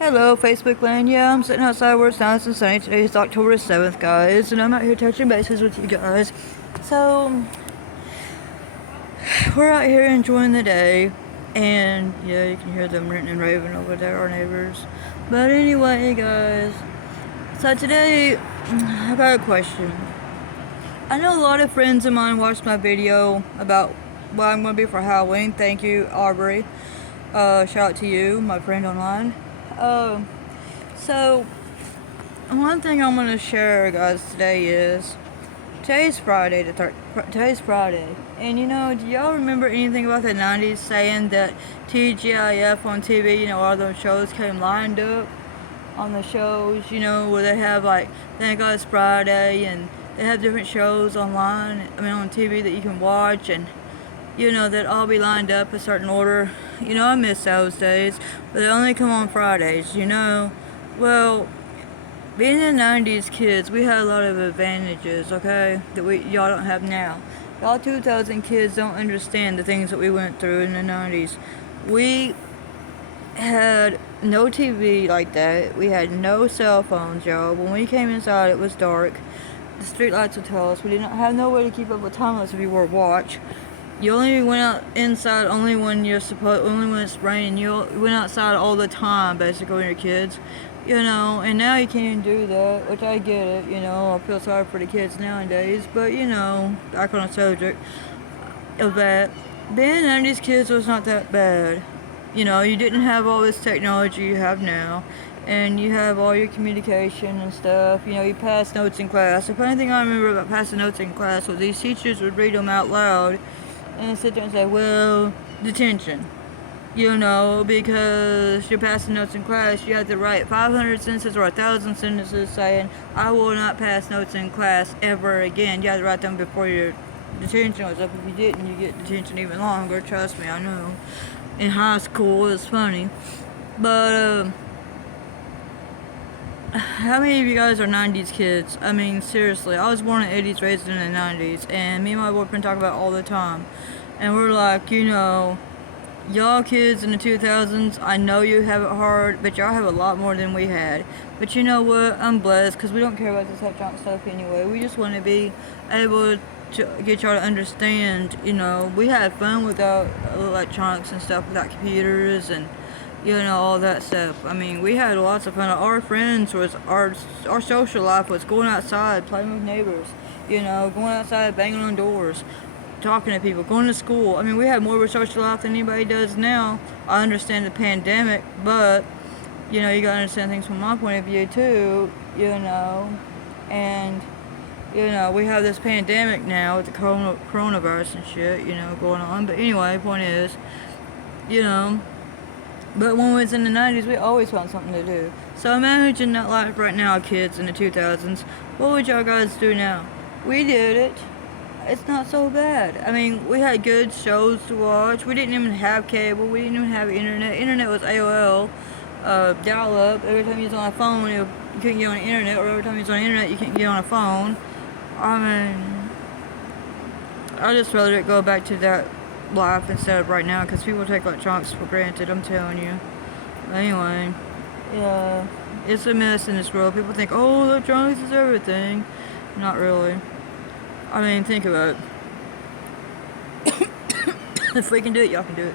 Hello, Facebook land. Yeah, I'm sitting outside where it's nice and sunny. Today is October 7th, guys, and I'm out here touching bases with you guys. So, we're out here enjoying the day, and yeah, you can hear them ranting and raving over there, our neighbors. But anyway, guys, so today, I got a question. I know a lot of friends of mine watched my video about what I'm going to be for Halloween. Thank you, Aubrey. Shout out to you, my friend online. So, one thing I'm going to share, guys, today is today's Friday. Today's Friday, and do y'all remember anything about the '90s saying that TGIF on TV? All those shows came lined up on the shows. Where they have like Thank God It's Friday, and they have different shows online. On TV that you can watch, and that all be lined up a certain order. I miss those days, but they only come on Fridays. Well, being in the 90s kids, we had a lot of advantages, okay, that y'all don't have now. Y'all 2000 kids don't understand the things that we went through in the 90s. We had no TV like that. We had no cell phones, y'all. When we came inside, it was dark. The street lights would tell us. We did not have no way to keep up with time unless we wore a watch. You only went out inside only when only when it's raining. You went outside all the time, basically, when you're kids. And now you can't even do that, which I get it. I feel sorry for the kids nowadays, but back on the subject of that, being 90s kids was not that bad. You didn't have all this technology you have now, and you have all your communication and stuff. You pass notes in class. The funny thing I remember about passing notes in class was these teachers would read them out loud and sit there and say, well, detention. Because you're passing notes in class, you have to write 500 sentences or 1,000 sentences saying, I will not pass notes in class ever again. You have to write them before your detention was up. If you didn't, you get detention even longer. Trust me, I know. In high school, it was funny. But, how many of you guys are 90s kids? Seriously, I was born in the 80s, raised in the 90s, and me and my boyfriend talk about it all the time. And we're like, y'all kids in the 2000s, I know you have it hard, but y'all have a lot more than we had. But you know what? I'm blessed because we don't care about this electronic stuff anyway. We just want to be able to get y'all to understand, we had fun without electronics and stuff, without computers and, all that stuff. We had lots of fun. Our friends was, our social life was going outside, playing with neighbors, going outside, banging on doors, talking to people, going to school. We had more of a social life than anybody does now. I understand the pandemic, but you gotta understand things from my point of view too, and we have this pandemic now with the coronavirus and shit, going on. But anyway, point is, but when we was in the 90s, we always found something to do. So imagine that life right now, kids in the 2000s. What would y'all guys do now? We did it. It's not so bad. We had good shows to watch. We didn't even have cable. We didn't even have internet. Internet was AOL, dial-up. Every time you was on a phone, you couldn't get on the internet, or every time you was on the internet, you couldn't get on a phone. I just rather go back to that life instead of right now, because people take electronics for granted, I'm telling you. Anyway, yeah, it's a mess in this world. People think, oh, electronics is everything. Not really. Think about it. If we can do it, y'all can do it.